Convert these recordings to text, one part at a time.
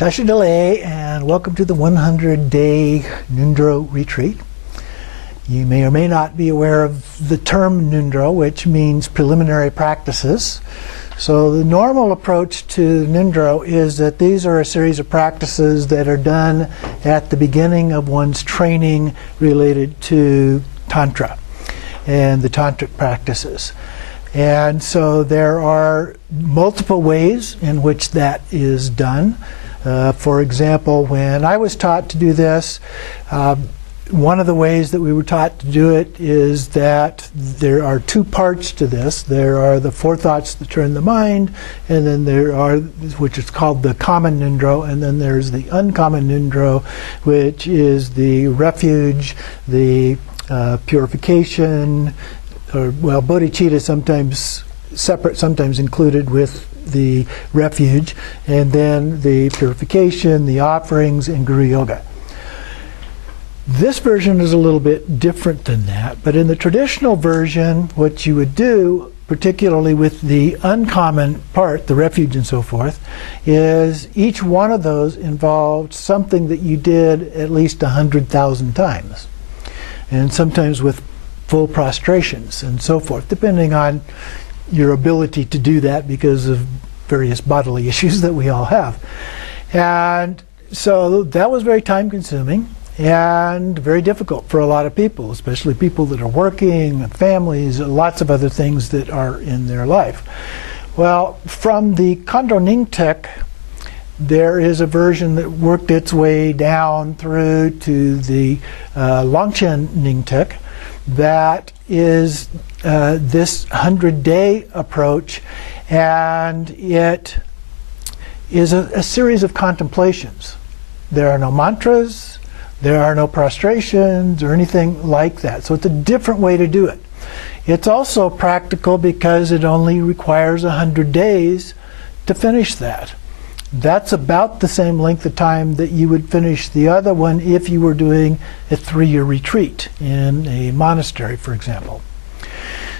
Tasha Delay, and welcome to the 100-day Ngondro Retreat. You may or may not be aware of the term Ngondro, which means preliminary practices. So the normal approach to Ngondro is that these are a series of practices that are done at the beginning of one's training related to Tantra and the Tantric practices. And so there are multiple ways in which that is done. For example, when I was taught to do this, one of the ways that we were taught to do it is that there are two parts to this. There are the four thoughts that turn the mind, and then there are, which is called the common Ngondro, and then there's the uncommon Ngondro, which is the refuge, the purification, or, well, bodhicitta sometimes separate, sometimes included with the refuge, and then the purification, the offerings, and Guru Yoga. This version is a little bit different than that, but in the traditional version, what you would do, particularly with the uncommon part, the refuge and so forth, is each one of those involved something that you did at least 100,000 times, and sometimes with full prostrations and so forth, depending on your ability to do that because of various bodily issues that we all have. And so that was very time consuming and very difficult for a lot of people, especially people that are working, families, lots of other things that are in their life. Well, from the Ngondro Nyingtik, there is a version that worked its way down through to the Longchen Nyingtik that is this 100-day approach, and it is a series of contemplations. There are no mantras, there are no prostrations or anything like that. So it's a different way to do it. It's also practical because it only requires 100 days to finish that. That's about the same length of time that you would finish the other one if you were doing a 3-year retreat in a monastery, for example.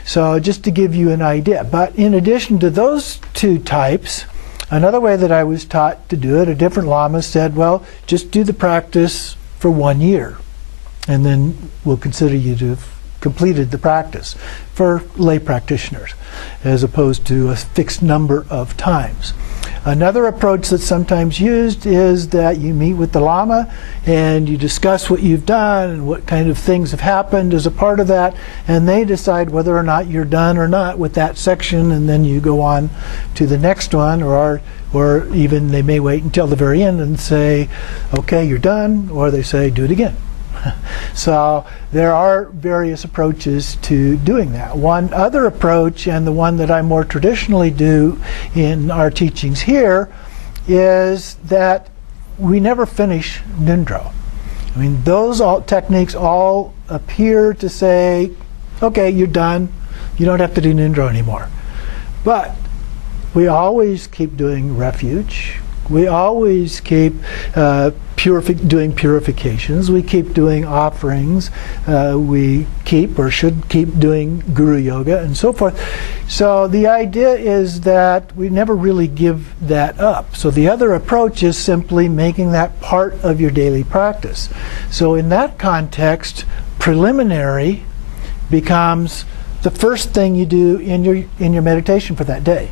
So just to give you an idea. But in addition to those two types, another way that I was taught to do it, a different lama said, well, just do the practice for 1 year, and then we'll consider you to have completed the practice for lay practitioners, as opposed to a fixed number of times. Another approach that's sometimes used is that you meet with the Lama and you discuss what you've done and what kind of things have happened as a part of that, and they decide whether or not you're done or not with that section, and then you go on to the next one, or even they may wait until the very end and say, okay, you're done, or they say, do it again. So there are various approaches to doing that. One other approach, and the one that I more traditionally do in our teachings here, is that we never finish Ngondro. I mean, those techniques all appear to say, okay, you're done, you don't have to do Ngondro anymore. But we always keep doing refuge. We always keep doing purifications. We keep doing offerings. We keep or should keep doing Guru Yoga and so forth. So the idea is that we never really give that up. So the other approach is simply making that part of your daily practice. So in that context, preliminary becomes the first thing you do in your meditation for that day.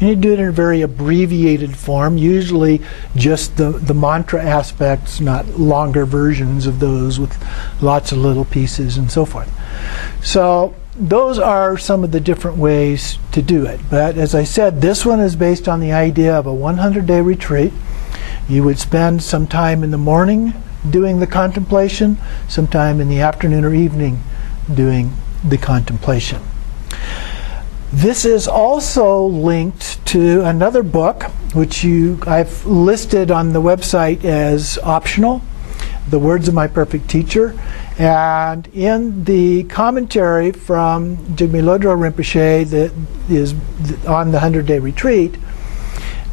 And you do it in a very abbreviated form, usually just the mantra aspects, not longer versions of those with lots of little pieces and so forth. So those are some of the different ways to do it. But as I said, this one is based on the idea of a 100-day retreat. You would spend some time in the morning doing the contemplation, some time in the afternoon or evening doing the contemplation. This is also linked to another book, which I've listed on the website as optional, The Words of My Perfect Teacher. And in the commentary from Jigme Lodro Rinpoche that is on the 100-day retreat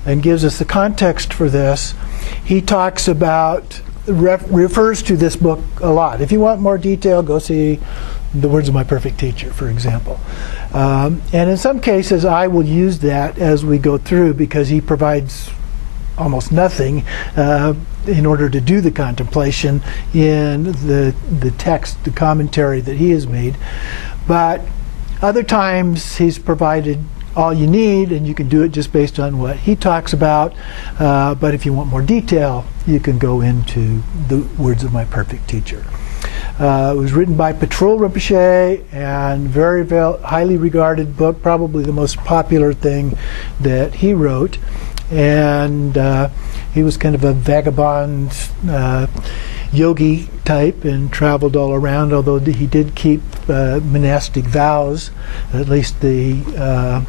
and gives us the context for this, he talks about, refers to this book a lot. If you want more detail, go see The Words of My Perfect Teacher, for example. And in some cases, I will use that as we go through because he provides almost nothing in order to do the contemplation in the text, the commentary that he has made. But other times he's provided all you need, and you can do it just based on what he talks about. But if you want more detail, you can go into the words of my perfect teacher. It was written by Patrul Rinpoche, and very highly regarded book, probably the most popular thing that he wrote. And he was kind of a vagabond yogi type and traveled all around, although he did keep monastic vows, at least the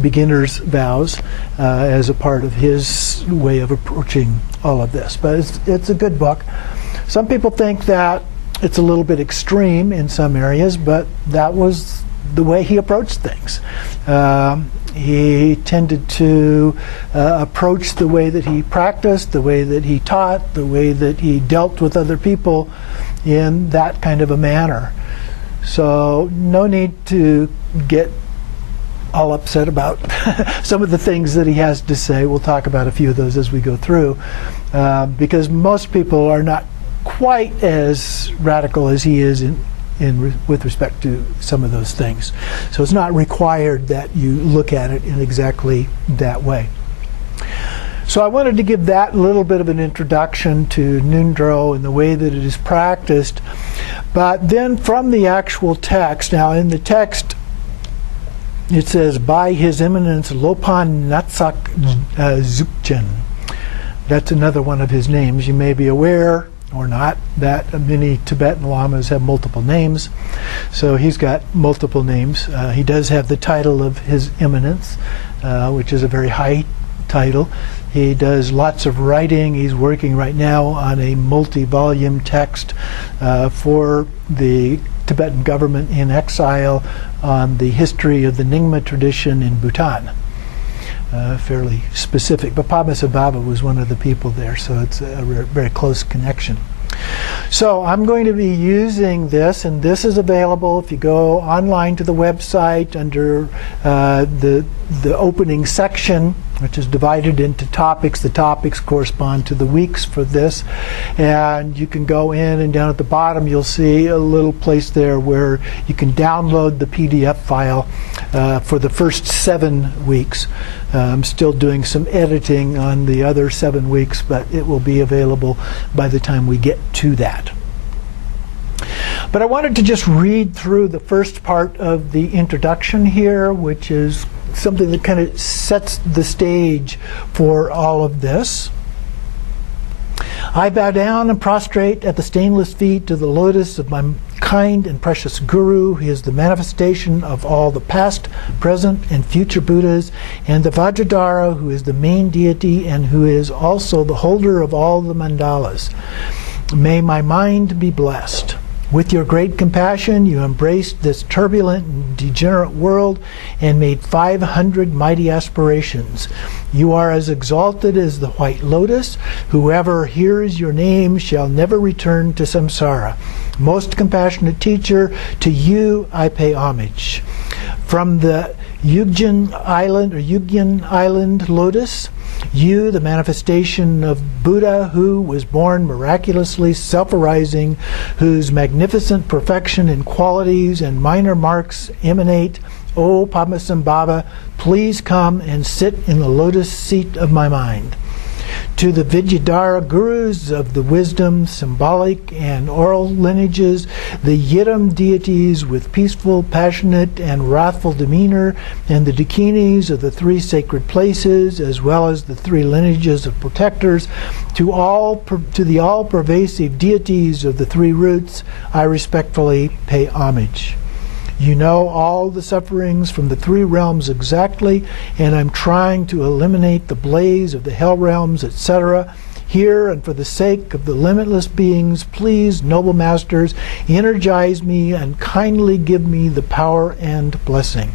beginner's vows, as a part of his way of approaching all of this. But it's a good book. Some people think that it's a little bit extreme in some areas, but that was the way he approached things. He tended to approach the way that he practiced, the way that he taught, the way that he dealt with other people in that kind of a manner. So no need to get all upset about some of the things that he has to say. We'll talk about a few of those as we go through, because most people are not quite as radical as he is with respect to some of those things. So it's not required that you look at it in exactly that way. So I wanted to give that little bit of an introduction to Ngondro and the way that it is practiced. But then from the actual text, now in the text it says, by His Eminence Lopon Natsok Zugchen. That's another one of his names. You may be aware or not that many Tibetan lamas have multiple names. So he's got multiple names. He does have the title of His Eminence, which is a very high title. He does lots of writing. He's working right now on a multi-volume text for the Tibetan government in exile on the history of the Nyingma tradition in Bhutan. Fairly specific, but Padmasambhava Baba was one of the people there, so it's a very close connection. So I'm going to be using this, and this is available if you go online to the website under the opening section, which is divided into topics. The topics correspond to the weeks for this, and you can go in, and down at the bottom you'll see a little place there where you can download the PDF file for the first 7 weeks. I'm still doing some editing on the other 7 weeks, but it will be available by the time we get to that. But I wanted to just read through the first part of the introduction here, which is something that kind of sets the stage for all of this. I bow down and prostrate at the stainless feet of the lotus of my kind and precious Guru. He is the manifestation of all the past, present, and future Buddhas, and the Vajradhara, who is the main deity and who is also the holder of all the mandalas. May my mind be blessed. With your great compassion, you embraced this turbulent and degenerate world and made 500 mighty aspirations. You are as exalted as the white lotus. Whoever hears your name shall never return to samsara. Most compassionate teacher, to you I pay homage. From the Yugyan Island lotus, you, the manifestation of Buddha, who was born miraculously self-arising, whose magnificent perfection in qualities and minor marks emanate, O Padmasambhava, please come and sit in the lotus seat of my mind. To the Vidyadhara gurus of the wisdom, symbolic and oral lineages, the Yidam deities with peaceful, passionate, and wrathful demeanor, and the Dakinis of the 3 sacred places, as well as the 3 lineages of protectors, to the all-pervasive deities of the 3 roots, I respectfully pay homage. You know all the sufferings from the 3 realms exactly, and I'm trying to eliminate the blaze of the hell realms, etc. Here, and for the sake of the limitless beings, please, noble masters, energize me and kindly give me the power and blessing.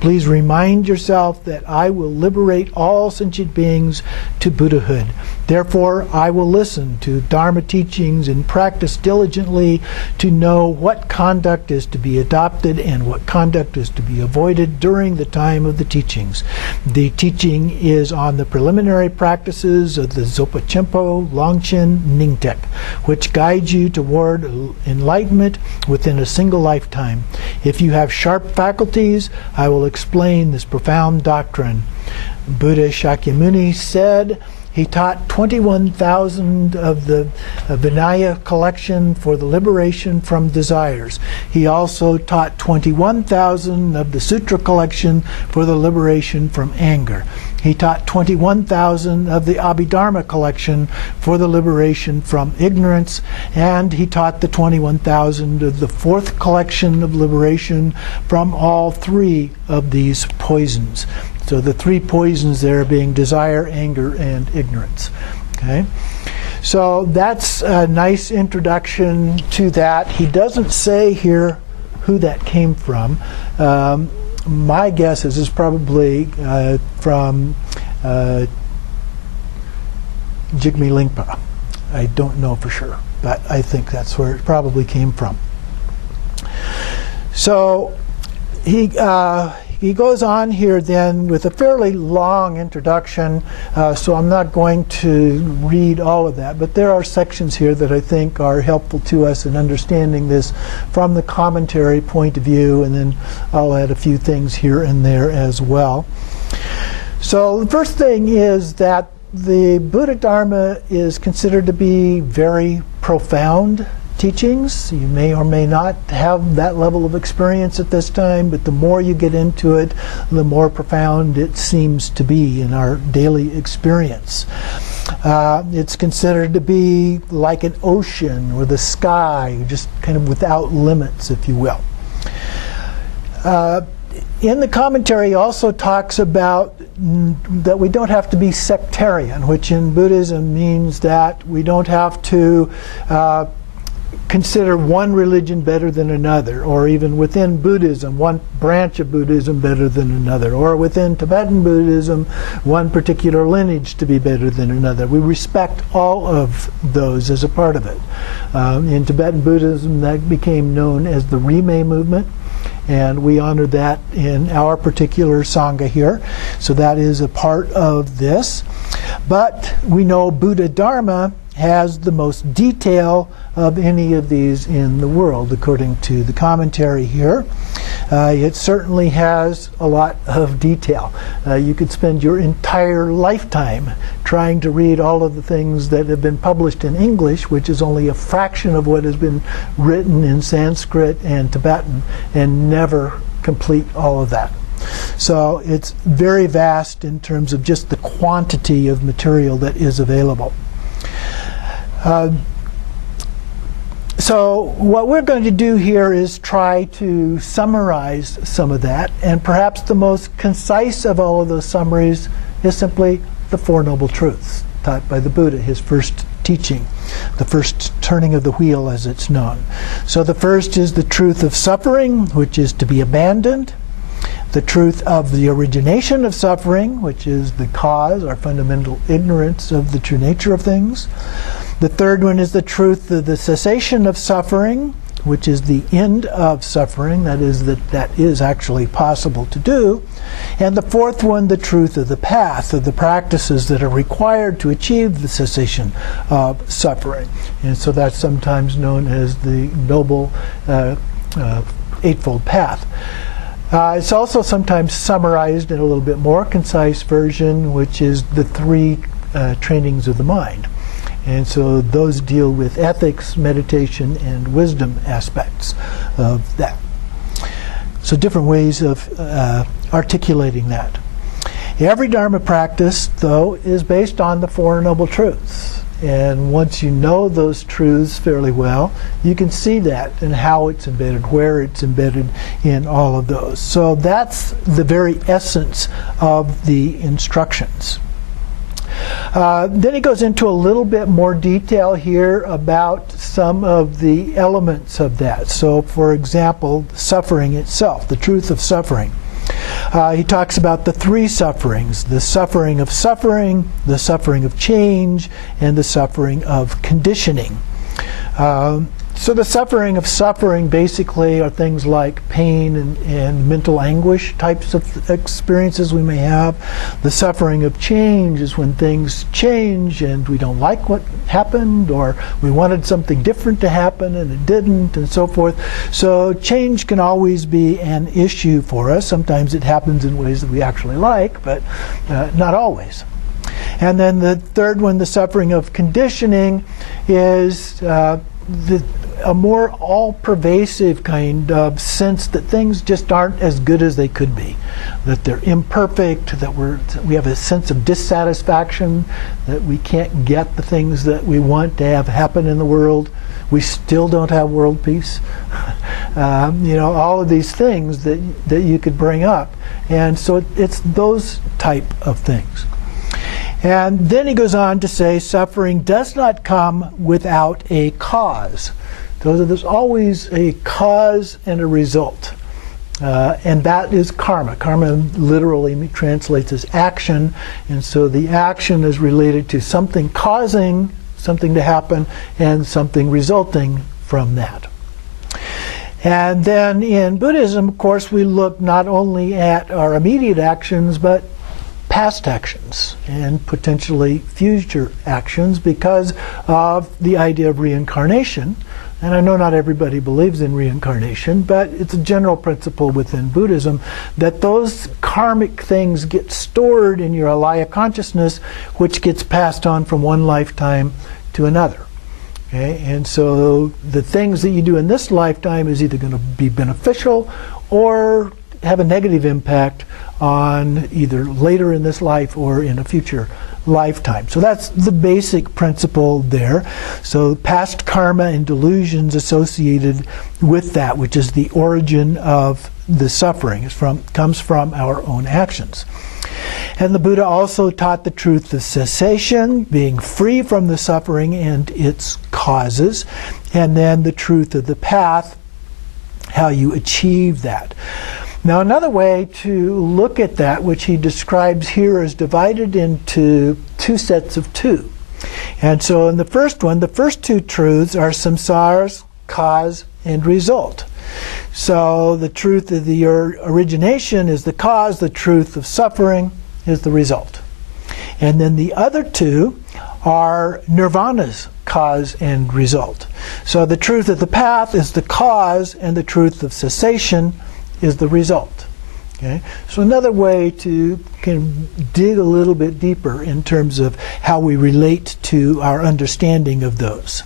Please remind yourself that I will liberate all sentient beings to Buddhahood. Therefore, I will listen to Dharma teachings and practice diligently to know what conduct is to be adopted and what conduct is to be avoided during the time of the teachings. The teaching is on the preliminary practices of the Zopa Chempo, Longchen, Nyingtik, which guides you toward enlightenment within a single lifetime. If you have sharp faculties, I will explain this profound doctrine. Buddha Shakyamuni said he taught 21,000 of the Vinaya collection for the liberation from desires. He also taught 21,000 of the Sutra collection for the liberation from anger. He taught 21,000 of the Abhidharma collection for the liberation from ignorance, and he taught the 21,000 of the fourth collection of liberation from all three of these poisons. So the three poisons there being desire, anger, and ignorance. Okay? So that's a nice introduction to that. He doesn't say here who that came from. My guess is it's probably from Jigme Lingpa. I don't know for sure, but I think that's where it probably came from. So he goes on here then with a fairly long introduction, so I'm not going to read all of that, but there are sections here that I think are helpful to us in understanding this from the commentary point of view, and then I'll add a few things here and there as well. So the first thing is that the Buddha Dharma is considered to be very profound teachings. You may or may not have that level of experience at this time, but the more you get into it, the more profound it seems to be in our daily experience. It's considered to be like an ocean or the sky, just kind of without limits, if you will. In the commentary, he also talks about that we don't have to be sectarian, which in Buddhism means that we don't have to consider one religion better than another, or even within Buddhism, one branch of Buddhism better than another, or within Tibetan Buddhism, one particular lineage to be better than another. We respect all of those as a part of it. In Tibetan Buddhism, that became known as the Rimé movement, and we honor that in our particular Sangha here. So that is a part of this. But we know Buddha Dharma has the most detail of any of these in the world, according to the commentary here. It certainly has a lot of detail. You could spend your entire lifetime trying to read all of the things that have been published in English, which is only a fraction of what has been written in Sanskrit and Tibetan, and never complete all of that. So it's very vast in terms of just the quantity of material that is available. So what we're going to do here is try to summarize some of that, and perhaps the most concise of all of those summaries is simply the Four Noble Truths taught by the Buddha, his first teaching, the first turning of the wheel as it's known. So the first is the truth of suffering, which is to be abandoned. The truth of the origination of suffering, which is the cause, our fundamental ignorance of the true nature of things. The third one is the truth of the cessation of suffering, which is the end of suffering, that is actually possible to do. And the fourth one, the truth of the path, of the practices that are required to achieve the cessation of suffering. And so that's sometimes known as the Noble Eightfold Path. It's also sometimes summarized in a little bit more concise version, which is the three trainings of the mind. And so those deal with ethics, meditation, and wisdom aspects of that. So different ways of articulating that. Every Dharma practice, though, is based on the Four Noble Truths. And once you know those truths fairly well, you can see that and how it's embedded, where it's embedded in all of those. So that's the very essence of the instructions. Then he goes into a little bit more detail here about some of the elements of that. So, for example, suffering itself, the truth of suffering. He talks about the three sufferings: the suffering, the suffering of change, and the suffering of conditioning. So the suffering basically are things like pain and mental anguish types of experiences we may have. The suffering of change is when things change and we don't like what happened, or we wanted something different to happen and it didn't, and so forth. So change can always be an issue for us. Sometimes it happens in ways that we actually like, but not always. And then the third one, the suffering of conditioning, is a more all-pervasive kind of sense that things just aren't as good as they could be, that they're imperfect, that we have a sense of dissatisfaction, that we can't get the things that we want to have happen in the world. We still don't have world peace. All of these things that you could bring up. And so it's those type of things. And then he goes on to say suffering does not come without a cause. So there's always a cause and a result. And that is karma. Karma literally translates as action. And so the action is related to something causing something to happen and something resulting from that. And then in Buddhism, of course, we look not only at our immediate actions, but past actions and potentially future actions because of the idea of reincarnation. And I know not everybody believes in reincarnation, but it's a general principle within Buddhism that those karmic things get stored in your alaya consciousness, which gets passed on from one lifetime to another. Okay? And so the things that you do in this lifetime is either going to be beneficial or have a negative impact on either later in this life or in a future lifetime. So that's the basic principle there. So past karma and delusions associated with that, which is the origin of the suffering, comes from our own actions. And the Buddha also taught the truth of cessation, being free from the suffering and its causes, and then the truth of the path, how you achieve that. Now, another way to look at that, which he describes here, is divided into two sets of two. And so in the first one, the first two truths are samsara's cause and result. So the truth of the origination is the cause, the truth of suffering is the result. And then the other two are nirvana's cause and result. So the truth of the path is the cause, and the truth of cessation is the result. Okay? So another way to dig a little bit deeper in terms of how we relate to our understanding of those.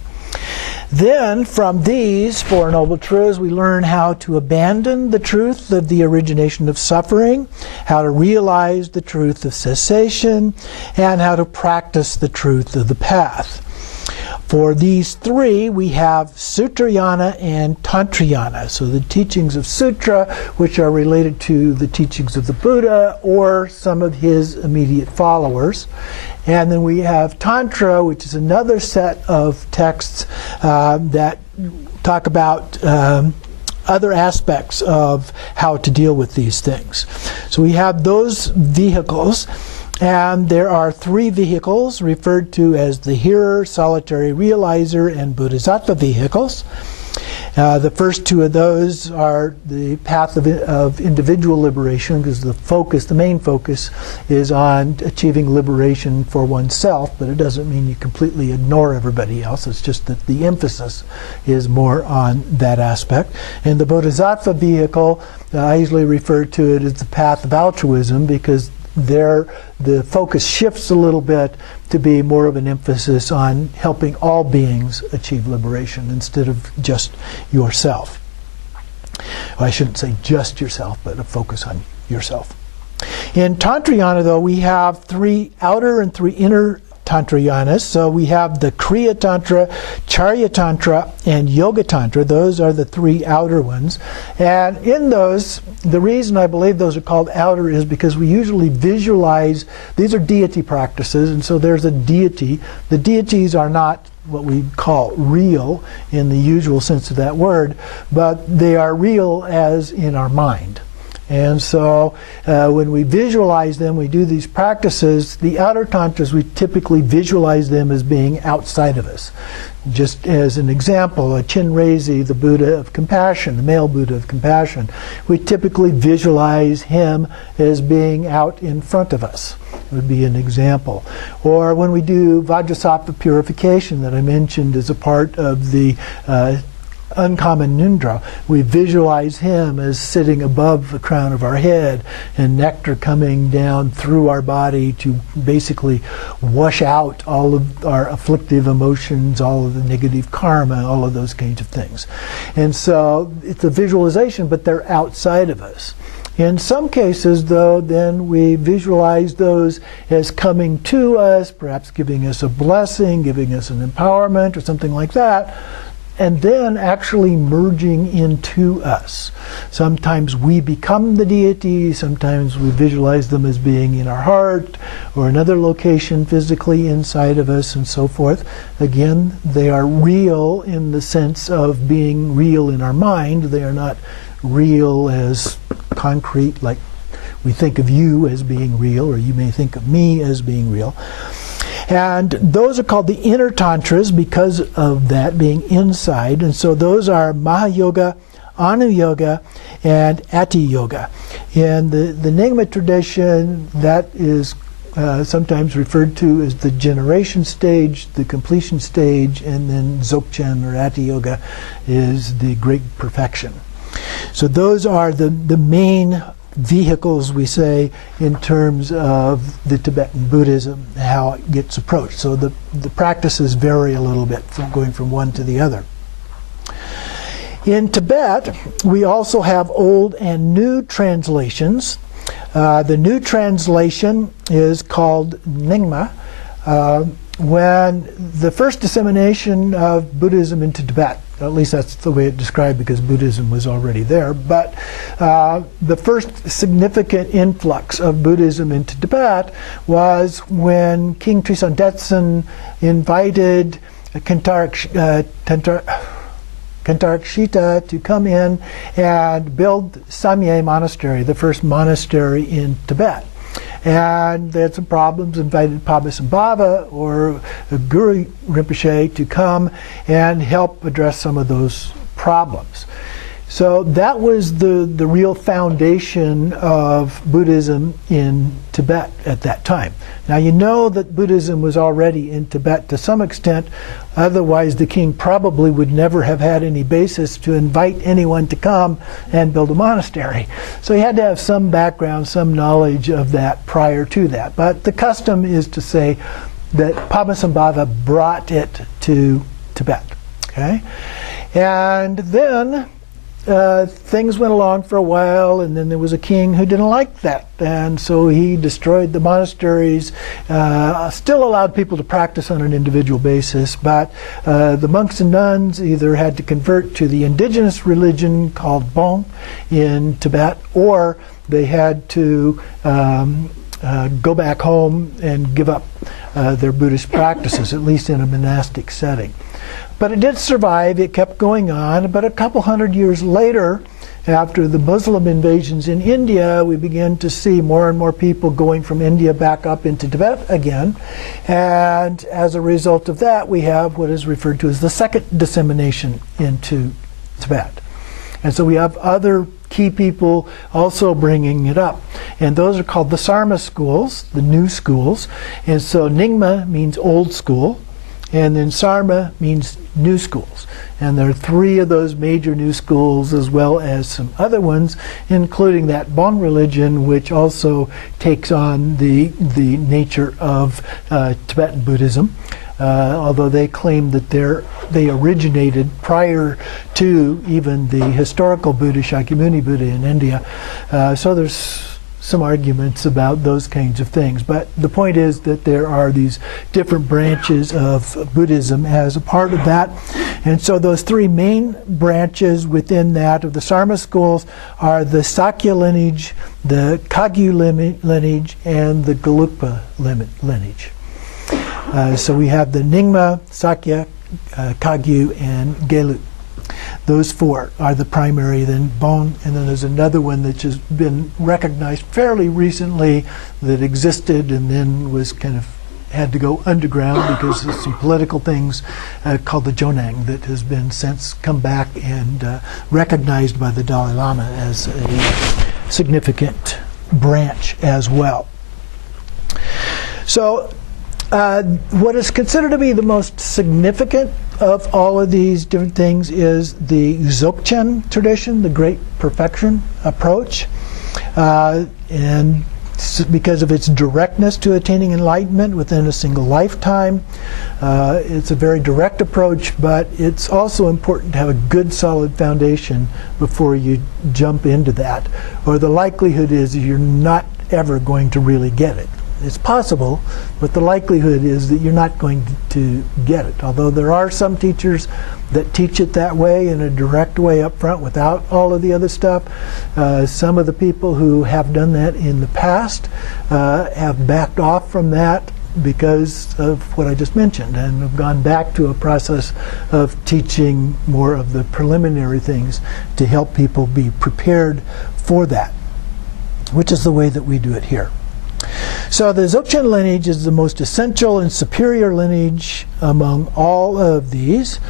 Then, from these Four Noble Truths, we learn how to abandon the truth of the origination of suffering, how to realize the truth of cessation, and how to practice the truth of the path. For these three, we have Sutrayana and Tantrayana. So the teachings of Sutra, which are related to the teachings of the Buddha or some of his immediate followers. And then we have Tantra, which is another set of texts that talk about other aspects of how to deal with these things. So we have those vehicles. And there are three vehicles referred to as the hearer, solitary realizer, and bodhisattva vehicles. The first two of those are the path of individual liberation, because the main focus is on achieving liberation for oneself, but it doesn't mean you completely ignore everybody else. It's just that the emphasis is more on that aspect. And the bodhisattva vehicle, I usually refer to it as the path of altruism, because there the focus shifts a little bit to be more of an emphasis on helping all beings achieve liberation instead of just yourself. Well, I shouldn't say just yourself, but a focus on yourself. In Tantrayana, though, we have three outer and three inner Tantrayanas. So we have the Kriya Tantra, Charya Tantra, and Yoga Tantra. Those are the three outer ones. And in those, the reason I believe those are called outer is because we usually visualize, these are deity practices, and so there's a deity. The deities are not what we call real in the usual sense of that word, but they are real as in our mind. And so when we visualize them, we do these practices, the outer tantras, we typically visualize them as being outside of us. Just as an example, Chinrezi, the Buddha of compassion, the male Buddha of compassion, we typically visualize him as being out in front of us. It would be an example. Or when we do Vajrasattva purification that I mentioned as a part of the uncommon Ngondro, we visualize him as sitting above the crown of our head and nectar coming down through our body to basically wash out all of our afflictive emotions, all of the negative karma, all of those kinds of things. And so it's a visualization, but they're outside of us. In some cases, though, then we visualize those as coming to us, perhaps giving us a blessing, giving us an empowerment or something like that, and then actually merging into us. Sometimes we become the deity, sometimes we visualize them as being in our heart or another location physically inside of us and so forth. Again, they are real in the sense of being real in our mind. They are not real as concrete, like we think of you as being real, or you may think of me as being real. And those are called the inner tantras because of that being inside. And so those are Mahayoga, Anu Yoga, and Ati Yoga. In the Nyingma tradition, that is sometimes referred to as the generation stage, the completion stage, and then Dzogchen or Ati Yoga is the great perfection. So those are the main vehicles, we say, in terms of the Tibetan Buddhism, how it gets approached. So the practices vary a little bit from going from one to the other. In Tibet, we also have old and new translations. The new translation is called Nyingma. When the first dissemination of Buddhism into Tibet, at least that's the way it's described because Buddhism was already there, but the first significant influx of Buddhism into Tibet was when King Tristan Detsen invited Tantric Shita to come in and build Samye Monastery, the first monastery in Tibet. And they had some problems, invited Padmasambhava or Guru Rinpoche to come and help address some of those problems. So that was the real foundation of Buddhism in Tibet at that time. Now you know that Buddhism was already in Tibet to some extent, otherwise the king probably would never have had any basis to invite anyone to come and build a monastery. So he had to have some background, some knowledge of that prior to that. But the custom is to say that Padmasambhava brought it to Tibet. Okay? And then things went along for a while, and then there was a king who didn't like that, and so he destroyed the monasteries, still allowed people to practice on an individual basis, but the monks and nuns either had to convert to the indigenous religion called Bon in Tibet, or they had to go back home and give up their Buddhist practices, at least in a monastic setting. But it did survive, it kept going on, but a couple hundred years later, after the Muslim invasions in India, we began to see more and more people going from India back up into Tibet again. And as a result of that, we have what is referred to as the second dissemination into Tibet. And so we have other key people also bringing it up. And those are called the Sarma schools, the new schools. And so Nyingma means old school, and then Sarma means new schools. And there are three of those major new schools, as well as some other ones, including that Bon religion, which also takes on the nature of Tibetan Buddhism, although they claim that they originated prior to even the historical Buddha, Shakyamuni Buddha in India. So there's some arguments about those kinds of things. But the point is that there are these different branches of Buddhism as a part of that. And so those three main branches within that of the Sarma schools are the Sakya lineage, the Kagyu lineage, and the Gelugpa lineage. So we have the Nyingma, Sakya, Kagyu, and Gelug. Those four are the primary, then Bon, and then there's another one that's just been recognized fairly recently that existed and then was kind of had to go underground because of some political things, called the Jonang, that has been since come back and recognized by the Dalai Lama as a significant branch as well. So what is considered to be the most significant of all of these different things is the Dzogchen tradition, the Great Perfection approach, and because of its directness to attaining enlightenment within a single lifetime. It's a very direct approach, but it's also important to have a good solid foundation before you jump into that, or the likelihood is you're not ever going to really get it. It's possible, but the likelihood is that you're not going to get it. Although there are some teachers that teach it that way, in a direct way up front without all of the other stuff. Some of the people who have done that in the past have backed off from that because of what I just mentioned, and have gone back to a process of teaching more of the preliminary things to help people be prepared for that, which is the way that we do it here. So the Dzogchen lineage is the most essential and superior lineage among all of these.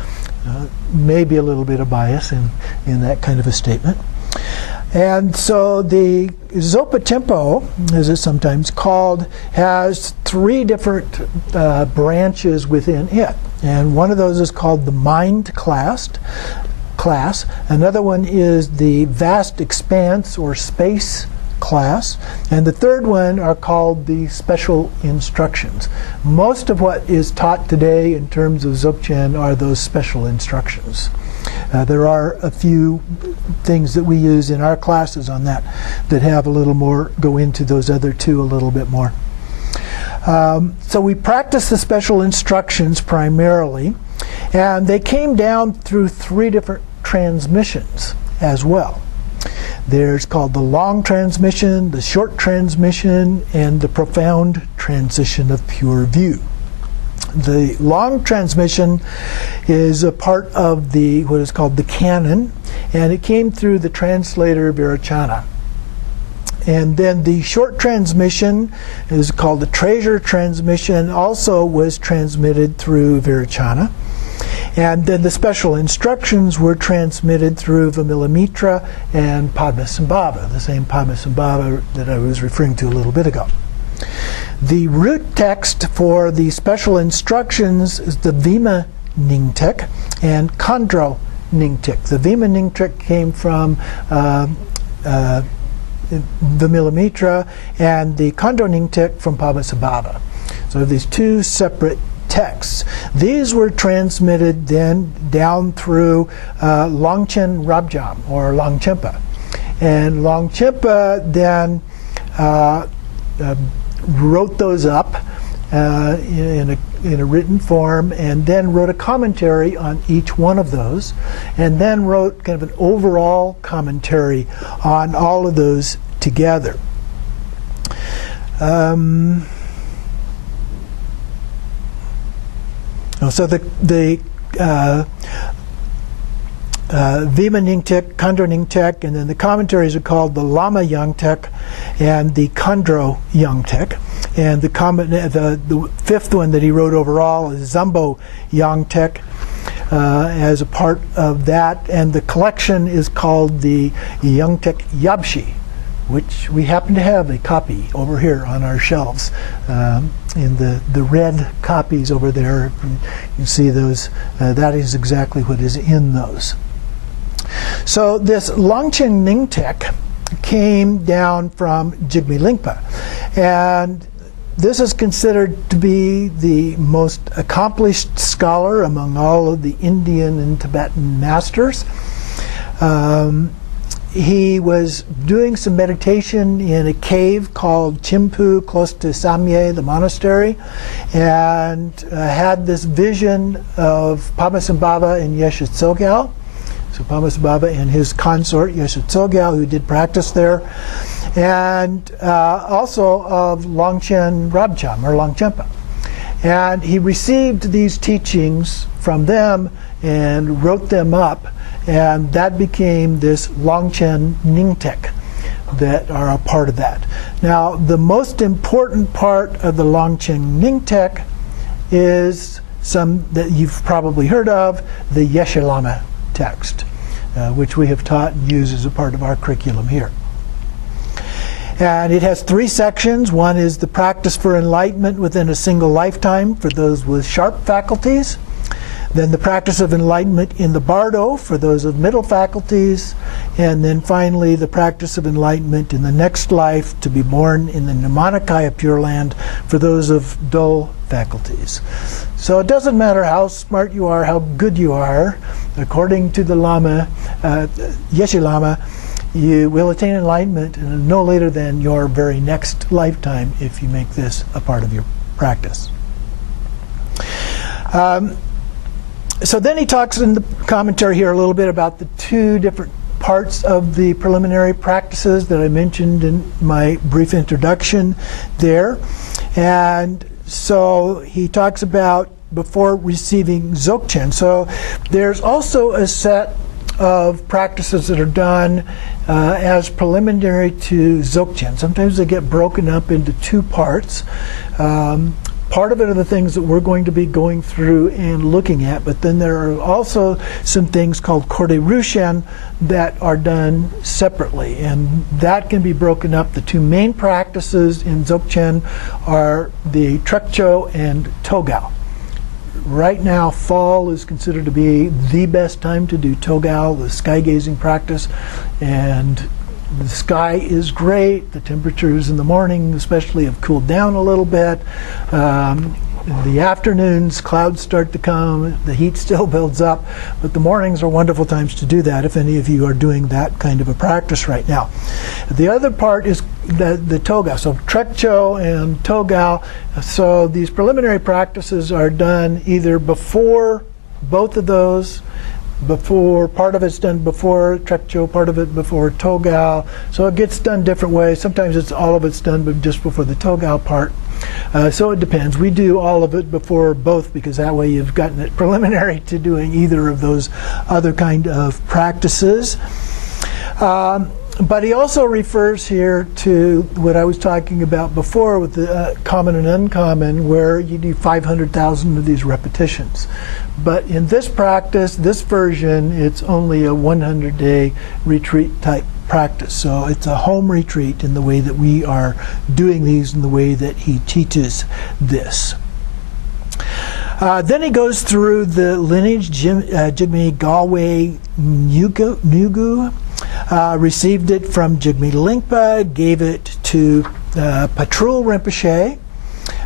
Maybe a little bit of bias in that kind of a statement. And so the Zopa Tempo, as it's sometimes called, has three different branches within it. And one of those is called the Mind class. Another one is the Vast Expanse or Space class, and the third one are called the Special Instructions. Most of what is taught today in terms of Dzogchen are those special instructions. There are a few things that we use in our classes on that have a little more, go into those other two a little bit more. So we practice the special instructions primarily, and they came down through three different transmissions as well. There's called the long transmission, the short transmission, and the profound transition of pure view. The long transmission is a part of the what is called the canon, and it came through the translator Vajrasattva. And then the short transmission is called the treasure transmission, also was transmitted through Vajrasattva. And then the special instructions were transmitted through Vimalamitra and Padmasambhava, the same Padmasambhava that I was referring to a little bit ago. The root text for the special instructions is the Vima Nyingtik and Ngondro Retreat. The Vima Nyingtik came from Vimalamitra, and the Ngondro Retreat from Padmasambhava. So these two separate texts. These were transmitted then down through Longchen Rabjam, or Longchenpa. And Longchenpa then wrote those up in a written form, and then wrote a commentary on each one of those, and then wrote kind of an overall commentary on all of those together. So the Vima Nyingtik, Ngondro Nyingtik, and then the commentaries are called the Lama Nyingtik and the Ngondro Nyingtik. And the fifth one that he wrote overall is Zambo Nyingtik as a part of that. And the collection is called the Nyingtik Yabshi, which we happen to have a copy over here on our shelves. In the red copies over there, you see those. That is exactly what is in those. So this Longchen Nyingtik came down from Jigme Lingpa, and this is considered to be the most accomplished scholar among all of the Indian and Tibetan masters. He was doing some meditation in a cave called Chimpu, close to Samye, the monastery, and had this vision of Padmasambhava and Yeshe Tsogyal. So Padmasambhava and his consort, Yeshe Tsogyal, who did practice there, and also of Longchen Rabjam, or Longchenpa. And he received these teachings from them and wrote them up and that became this Longchen Nyingtik that are a part of that. Now, the most important part of the Longchen Nyingtik is some that you've probably heard of, the HE Lama text, which we have taught and used as a part of our curriculum here. And it has 3 sections. One is the practice for enlightenment within a single lifetime for those with sharp faculties. Then the practice of enlightenment in the bardo for those of middle faculties. And then finally the practice of enlightenment in the next life to be born in the Nirmanakaya Pure Land for those of dull faculties. So it doesn't matter how smart you are, how good you are, according to the Lama, HE Lama, you will attain enlightenment no later than your very next lifetime if you make this a part of your practice. So then he talks in the commentary here a little bit about the 2 different parts of the preliminary practices that I mentioned in my brief introduction there. And so he talks about before receiving Dzogchen. So there's also a set of practices that are done as preliminary to Dzogchen. Sometimes they get broken up into 2 parts. Part of it are the things that we're going to be going through and looking at, but then there are also some things called Korde Rushen that are done separately, and that can be broken up. The 2 main practices in Dzogchen are the Trekcho and Togao. Right now, fall is considered to be the best time to do Togao, the sky gazing practice, and the sky is great. The temperatures in the morning especially have cooled down a little bit. In the afternoons, clouds start to come. The heat still builds up, but the mornings are wonderful times to do that if any of you are doing that kind of a practice right now. The other part is the Togao, so Trekcho and Togao. So these preliminary practices are done either before both of those, before part of it's done before Trekcho, part of it before Togao. So it gets done different ways. Sometimes it's all of it's done but just before the Togao part. So it depends. We do all of it before both because that way you've gotten it preliminary to doing either of those other kind of practices. But he also refers here to what I was talking about before with the common and uncommon, where you do 500,000 of these repetitions. But in this practice, this version, it's only a 100-day retreat type practice. So it's a home retreat in the way that we are doing these, in the way that he teaches this. Then he goes through the lineage. Jigme Galway Nugu received it from Jigme Lingpa, gave it to Patrul Rinpoche,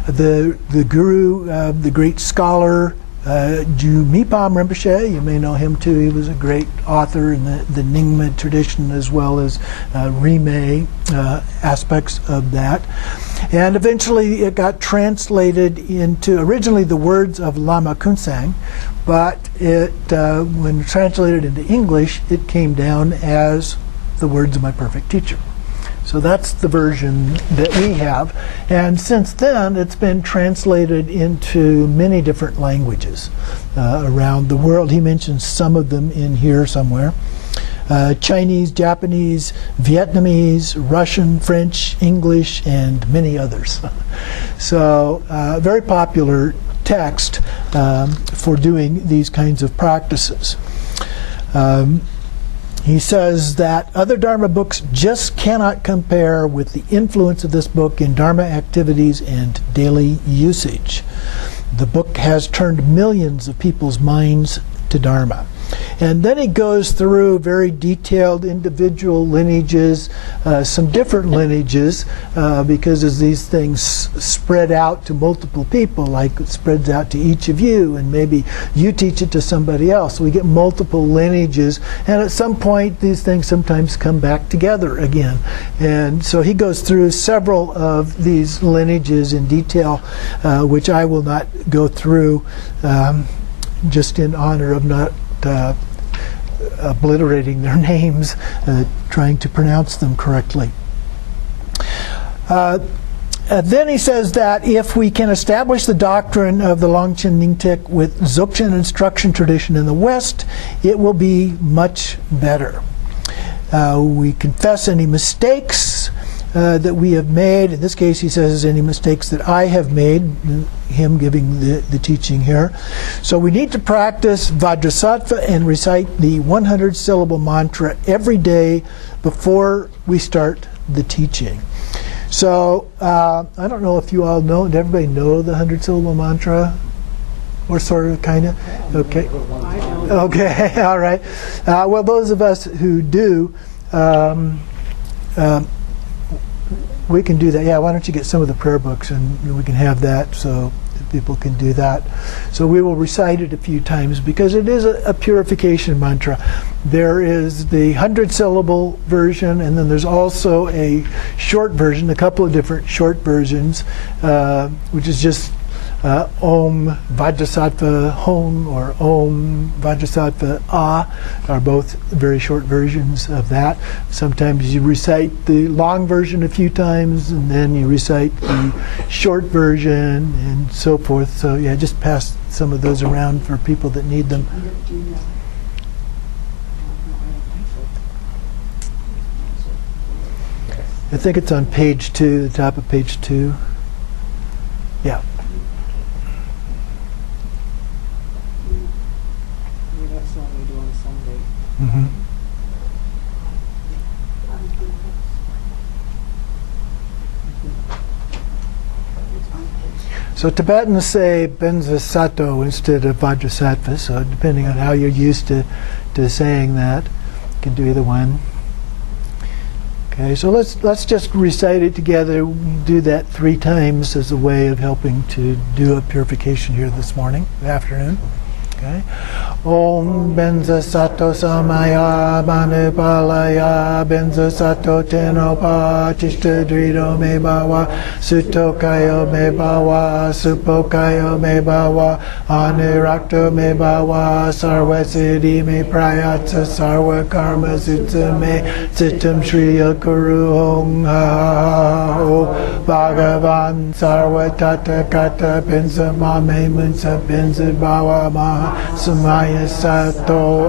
the guru, the great scholar, Jumipam Rinpoche. You may know him too. He was a great author in the Nyingma tradition as well as Rime aspects of that. And eventually it got translated into originally the words of Lama Kunsang, but it when translated into English, it came down as the words of my perfect teacher. So that's the version that we have. And since then, it's been translated into many different languages around the world. He mentions some of them in here somewhere. Chinese, Japanese, Vietnamese, Russian, French, English, and many others. So very popular text for doing these kinds of practices. He says that other Dharma books just cannot compare with the influence of this book in Dharma activities and daily usage. The book has turned millions of people's minds to Dharma. And then he goes through very detailed individual lineages, some different lineages, because as these things spread out to multiple people, like it spreads out to each of you, and maybe you teach it to somebody else. We get multiple lineages, and at some point these things sometimes come back together again. And so he goes through several of these lineages in detail, which I will not go through just in honor of not obliterating their names, trying to pronounce them correctly. Then he says that if we can establish the doctrine of the Longchen Nyingtik with Dzogchen instruction tradition in the West, it will be much better. We confess any mistakes that we have made. In this case, he says any mistakes that I have made, him giving the teaching here. So we need to practice Vajrasattva and recite the 100-syllable mantra every day before we start the teaching. So I don't know if you all know, did everybody know the 100-syllable mantra? Or sort of, kind of? Okay. Okay, all right. Well, those of us who do, we can do that. Yeah, why don't you get some of the prayer books and we can have that so people can do that. So we will recite it a few times because it is a purification mantra. There is the 100-syllable version, and then there's also a short version, a couple of different short versions, which is just Om Vajrasattva Hom or Om Vajrasattva Ah are both very short versions of that. Sometimes you recite the long version a few times and then you recite the short version and so forth. So yeah, just pass some of those around for people that need them. I think it's on page 2, the top of page 2. Yeah. Mm-hmm. So Tibetans say Benzasato instead of Vajrasattva, so depending on how you're used to saying that, you can do either one. Okay, so let's just recite it together. Do that 3 times as a way of helping to do a purification here this morning, afternoon. Okay. Om Benzasato Samaya Manupalaya Benzasato Tenopa Tishtadrido Mebawa Sutokayo Mebawa Supokayo Mebawa Anurakto Mebawa Sarvasiddhi Me Prayatsa Sarva Karma Sutta Me Sittam Shriya Kuru Hong Ha Ho Bhagavan Sarva Tata Kata Pensa Mame Munsa Pensa Bhawa Maha Samaya Sato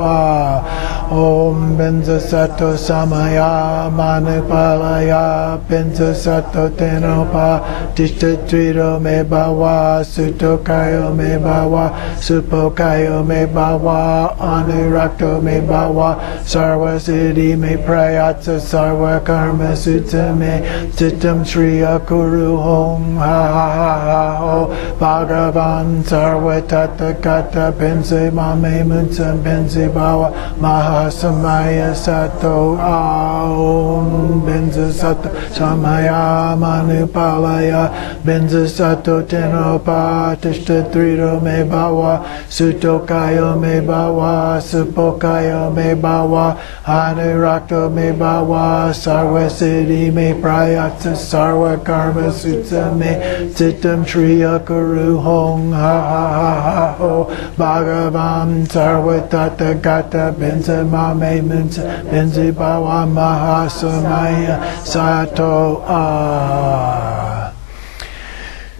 Om Benza Sato Samaya Manupalaya Benza Sato Tenopa Tishtadrido Mebawa Sutokayo Mebawa Supokayo Mebawa Anurakto Mebawa Sarvasiddhi Me Prayatsa Sarva Karma Sutta Me Sittam Shriya Kuru Hong Ha Ho Bhagavan Sarva Tata Kata Pensa Mame Munsa Pensa Bhawa Mahasamaya Sato Om Benza Sato Samaya Manupalaya Benza Sato Tenopa Tishtadrido Me Bhawa Sutokayo Me Bhawa Supokayo Me Bhawa Anurakto Me Bhawa Sarvasiddhi Me Prayatsa Sarva Karma Sutta Me Sittam Shriya Kuru Hong Ha Ho Bhagavan Sarva Tata Gata Benza Mame Munsa Benza Bhawa Mahasamaya Sato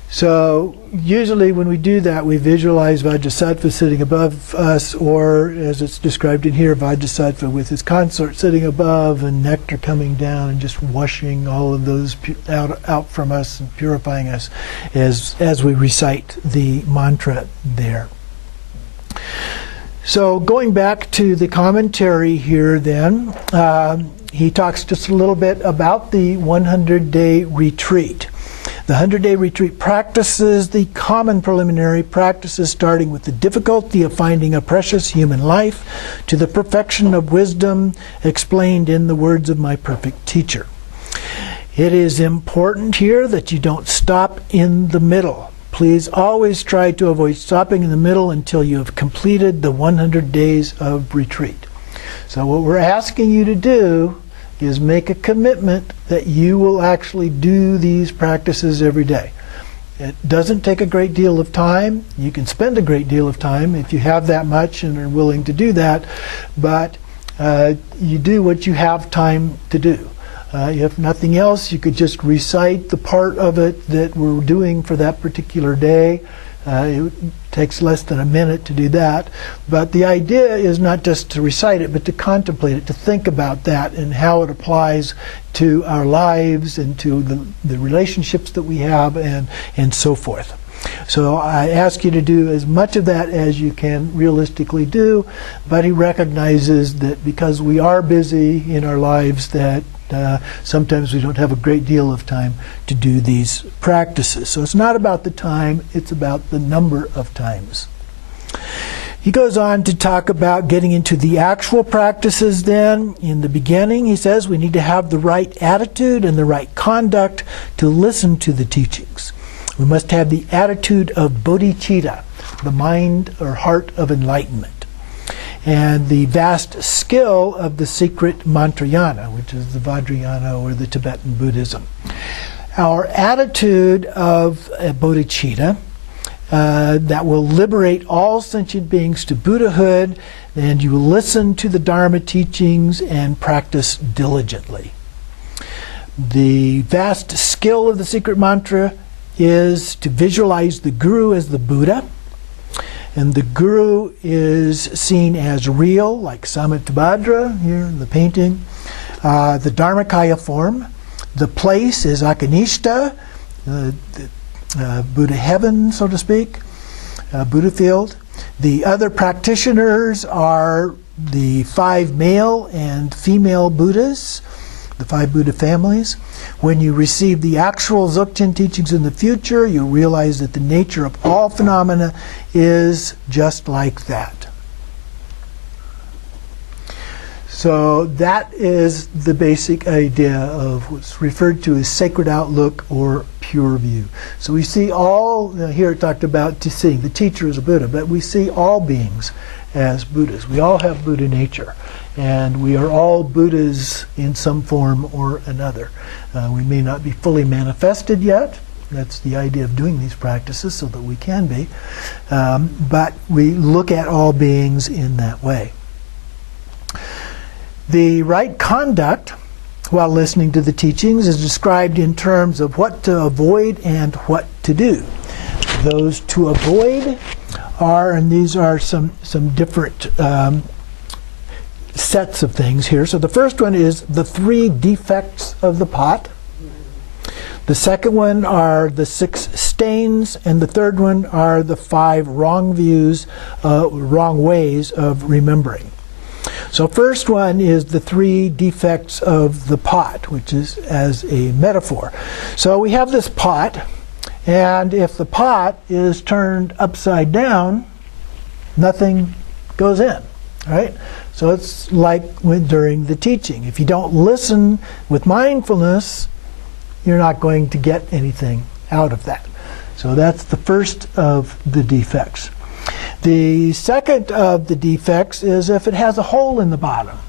So usually when we do that, we visualize Vajrasattva sitting above us, or as it's described in here, Vajrasattva with his consort sitting above and nectar coming down and just washing all of those out from us and purifying us as we recite the mantra there. So going back to the commentary here then, he talks just a little bit about the 100-day retreat. The 100-day retreat practices the common preliminary practices, starting with the difficulty of finding a precious human life to the perfection of wisdom explained in the words of my perfect teacher. It is important here that you don't stop in the middle. Please always try to avoid stopping in the middle until you have completed the 100 days of retreat. So what we're asking you to do is make a commitment that you will actually do these practices every day. It doesn't take a great deal of time. You can spend a great deal of time if you have that much and are willing to do that, but you do what you have time to do. If nothing else, you could just recite the part of it that we're doing for that particular day. It takes less than a minute to do that. But the idea is not just to recite it, but to contemplate it, to think about that and how it applies to our lives and to the relationships that we have and so forth. So I ask you to do as much of that as you can realistically do, but he recognizes that because we are busy in our lives that sometimes we don't have a great deal of time to do these practices. So it's not about the time, it's about the number of times. He goes on to talk about getting into the actual practices then. In the beginning, he says we need to have the right attitude and the right conduct to listen to the teachings. We must have the attitude of bodhicitta, the mind or heart of enlightenment, and the vast skill of the secret mantrayana, which is the Vajrayana or the Tibetan Buddhism. Our attitude of bodhicitta that will liberate all sentient beings to Buddhahood, and you will listen to the Dharma teachings and practice diligently. The vast skill of the secret mantra is to visualize the Guru as the Buddha. And the Guru is seen as real, like Samittabhadra here in the painting. The Dharmakaya form. The place is Akanishta, Buddha heaven, so to speak, Buddha field. The other practitioners are the 5 male and female Buddhas, the 5 Buddha families. When you receive the actual Dzogchen teachings in the future, you'll realize that the nature of all phenomena is just like that. So that is the basic idea of what's referred to as sacred outlook or pure view. So we see all, here it talked about seeing the teacher as a Buddha, but we see all beings as Buddhas. We all have Buddha nature. And we are all Buddhas in some form or another. We may not be fully manifested yet. That's the idea of doing these practices, so that we can be. But we look at all beings in that way. The right conduct while listening to the teachings is described in terms of what to avoid and what to do. Those to avoid are, and these are some different sets of things here. So the first one is the 3 defects of the pot. The second one are the 6 stains, and the third one are the 5 wrong views, wrong ways of remembering. So first one is the 3 defects of the pot, which is as a metaphor. So we have this pot, and if the pot is turned upside down, nothing goes in, right? So it's like during the teaching. If you don't listen with mindfulness, you're not going to get anything out of that. So that's the first of the defects. The second of the defects is if it has a hole in the bottom.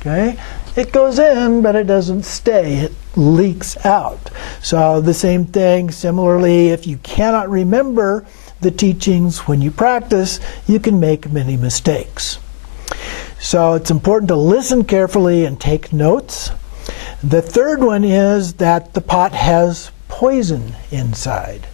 Okay? It goes in, but it doesn't stay. It leaks out. So the same thing, similarly, if you cannot remember the teachings when you practice, you can make many mistakes. So it's important to listen carefully and take notes. The third one is that the pot has poison inside.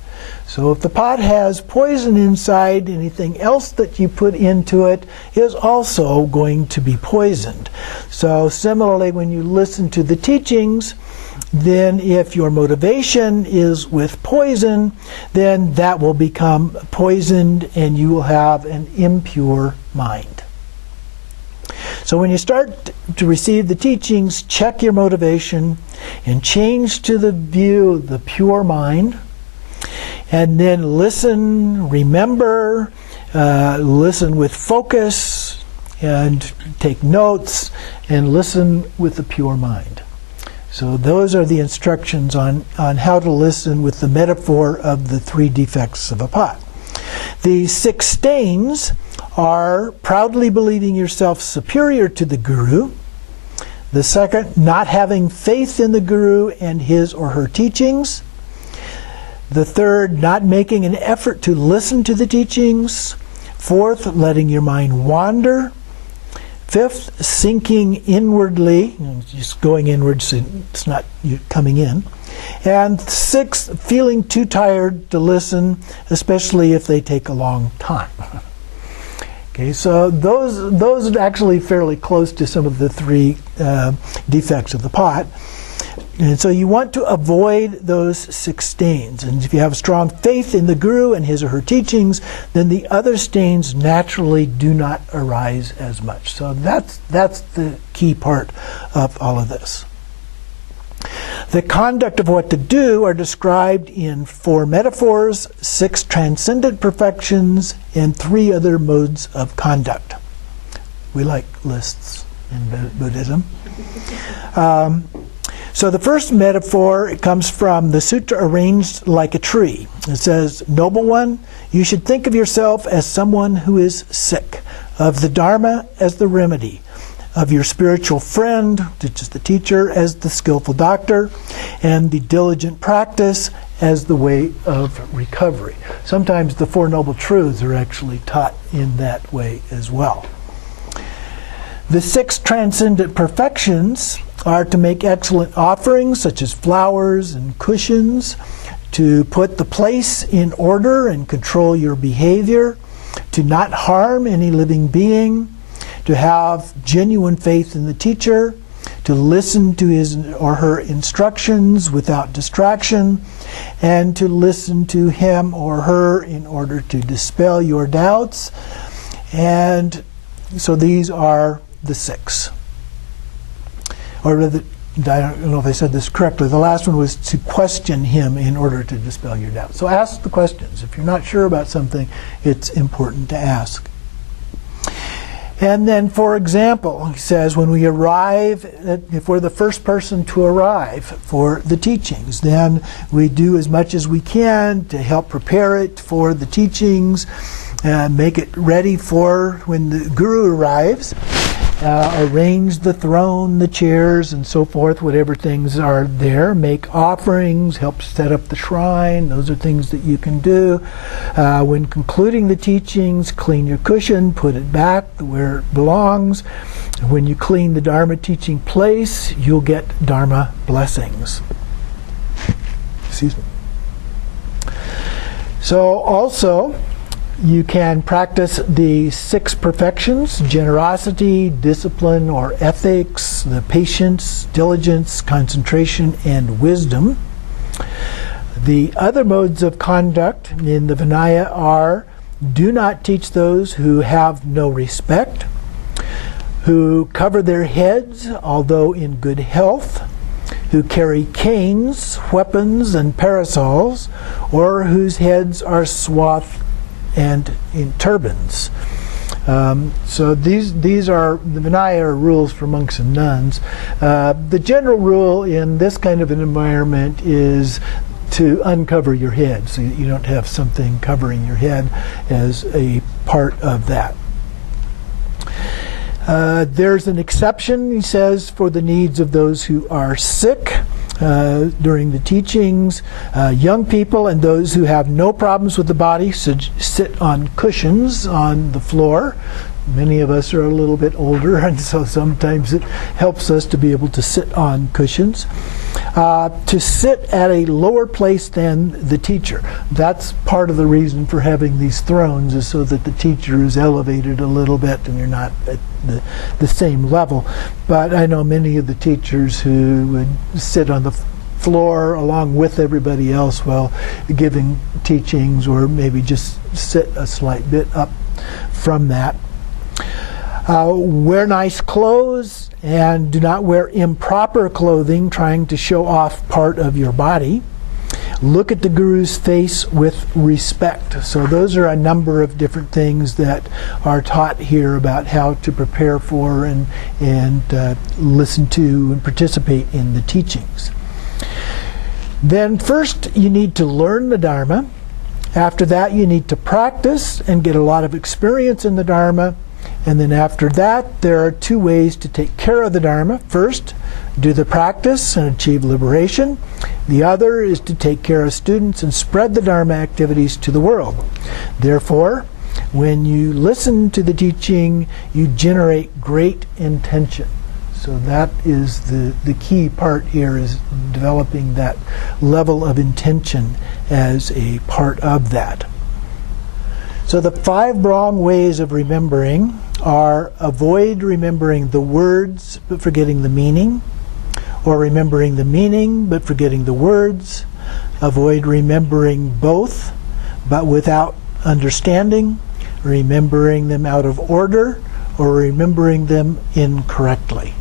So if the pot has poison inside, anything else that you put into it is also going to be poisoned. So similarly, when you listen to the teachings, then if your motivation is with poison, then that will become poisoned and you will have an impure mind. So when you start to receive the teachings, check your motivation and change to the view, the pure mind, and then listen, remember, listen with focus, and take notes, and listen with a pure mind. So those are the instructions on how to listen with the metaphor of the 3 defects of a pot. The 6 stains are proudly believing yourself superior to the Guru. The second, not having faith in the Guru and his or her teachings. The third, not making an effort to listen to the teachings. Fourth, letting your mind wander. Fifth, sinking inwardly, just going inward so it's not you coming in. And sixth, feeling too tired to listen, especially if they take a long time. Okay, so those are actually fairly close to some of the three defects of the pot. And so you want to avoid those 6 stains. And if you have strong faith in the guru and his or her teachings, then the other stains naturally do not arise as much. So that's the key part of all of this. The conduct of what to do are described in 4 metaphors, 6 transcendent perfections, and 3 other modes of conduct. We like lists in Buddhism. So the first metaphor, it comes from the sutra arranged like a tree. It says, "Noble one, you should think of yourself as someone who is sick, of the Dharma as the remedy, of your spiritual friend, which is the teacher, as the skillful doctor, and the diligent practice as the way of recovery." Sometimes the 4 Noble Truths are actually taught in that way as well. The 6 transcendent perfections are to make excellent offerings, such as flowers and cushions, to put the place in order and control your behavior, to not harm any living being, to have genuine faith in the teacher, to listen to his or her instructions without distraction, and to listen to him or her in order to dispel your doubts. And so these are the 6. Or rather, I don't know if I said this correctly, the last one was to question him in order to dispel your doubts. So ask the questions. If you're not sure about something, it's important to ask. And then, for example, he says, when we arrive, if we're the first person to arrive for the teachings, then we do as much as we can to help prepare it for the teachings, make it ready for when the guru arrives. Arrange the throne, the chairs, and so forth, whatever things are there. Make offerings, help set up the shrine. Those are things that you can do. When concluding the teachings, clean your cushion, put it back where it belongs. When you clean the Dharma teaching place, you'll get Dharma blessings. Excuse me. So also, you can practice the 6 perfections: generosity, discipline or ethics, the patience, diligence, concentration, and wisdom. The other modes of conduct in the Vinaya are: do not teach those who have no respect, who cover their heads although in good health, who carry canes, weapons, and parasols, or whose heads are swathed and in turbans. So these are the Vinaya rules for monks and nuns. The general rule in this kind of an environment is to uncover your head, so you don't have something covering your head as a part of that. There's an exception, he says, for the needs of those who are sick during the teachings. Young people and those who have no problems with the body should sit on cushions on the floor. Many of us are a little bit older, and so sometimes it helps us to be able to sit on cushions. To sit at a lower place than the teacher. That's part of the reason for having these thrones, is so that the teacher is elevated a little bit and you're not at the same level. But I know many of the teachers who would sit on the floor along with everybody else while giving teachings, or maybe just sit a slight bit up from that. Wear nice clothes and do not wear improper clothing trying to show off part of your body. Look at the Guru's face with respect. So those are a number of different things that are taught here about how to prepare for and listen to and participate in the teachings. Then first you need to learn the Dharma. After that you need to practice and get a lot of experience in the Dharma. And then after that, there are 2 ways to take care of the Dharma. First, do the practice and achieve liberation. The other is to take care of students and spread the Dharma activities to the world. Therefore, When you listen to the teaching, you generate great intention. So that is the key part here, is developing that level of intention as a part of that. So the 5 wrong ways of remembering are: avoid remembering the words but forgetting the meaning, or remembering the meaning but forgetting the words; avoid remembering both but without understanding; remembering them out of order, or remembering them incorrectly.